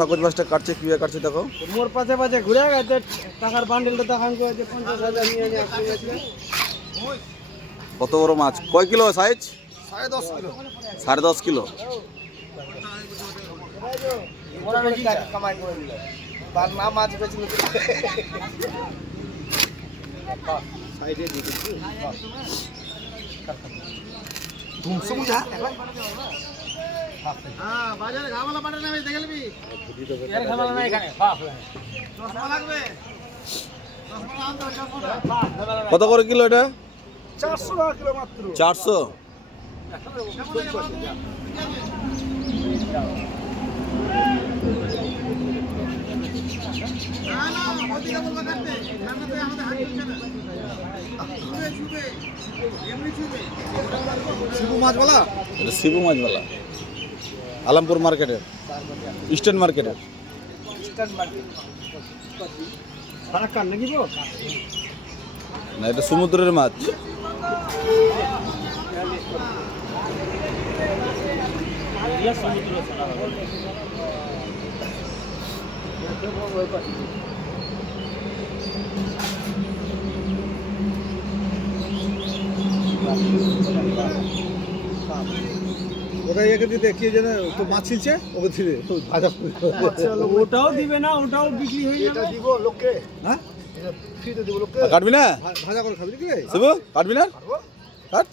কাগজ বাসটা কাটছে কিভাবে কাটছে দেখো। মোর পাশে পাশে ঘুরে গেছে টাকার বান্ডেলটা দেখান করে যে 50,000 নিয়ে নিয়ে আসতে গেছে। কত বড় মাছ, কয় কিলো সাইজ? 10.5 কিলো। 10.5 কিলো। ওরা বেশি টাকা কামাই করে দিল। তার নাম মাছ বেচল। সাইডে দিয়ে দিচ্ছি। ঘুমছো মুজা হ্যাঁ বাজারে ঘামালা পাটা নেবে দেখে নিবি এর ঘামালা নাই এখানে বাপ চশমা লাগবে চশমা আনতে চশমা কত করে কিলো এটা? 400 টাকা কিলো মাত্র 400। না না ওদিকে বলবা কাটতে সামনে আমাদের হাত চলছে না ছুবে ছুবে এমনি ছুবে শিবু মাছওয়ালা এটা শিবু মাছওয়ালা, আলমপুর মার্কেটের, ইস্টার্ন মার্কেটের। ইস্টার্ন মার্কেট সারা কান নাকি গো না, এটা সমুদ্রের মাছ। ওটাই একে দিয়ে দেখিয়ে যেন তো মাছ ছিলছে ওকে দিলে ভাজা ওটাও দিবে না ওটাও বিক্রি হয়ে যাবে এটা দিব লোককে হ্যাঁ এটা ফ্রিতে দিব লোককে কাটবি না ভাজা করে খাবি নাকি শিবু? কাটবি না? কাট।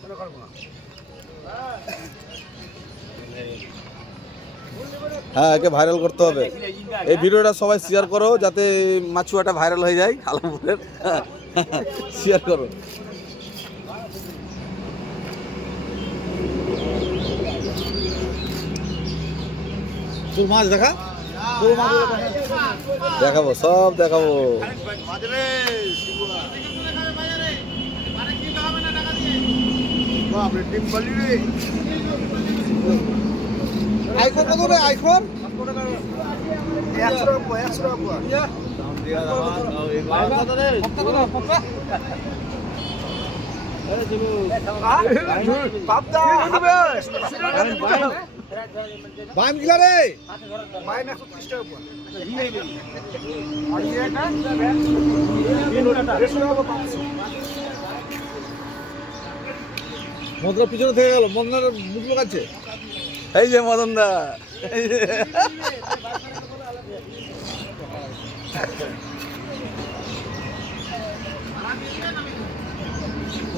কেন কাটবো না হ্যাঁ, একে ভাইরাল করতে হবে। এই ভিডিওটা সবাই শেয়ার করো যাতে মাছুয়াটা ভাইরাল হয়ে যায় আলমপুরের। শেয়ার করো। তোর মাছ দেখা তোর মাছ দেখাবো, সব দেখাবো। বাপরে ডিম বালি রে আইফোন কত রে আইফোন 100 টাকা পোয়া 100 টাকা পোয়া বাইম গিলা রে বাইম 130 টাকা পোয়া মদরা পিছনে থেকে গেল মদনার মুখ লাগাচ্ছে এই যে মদন দা,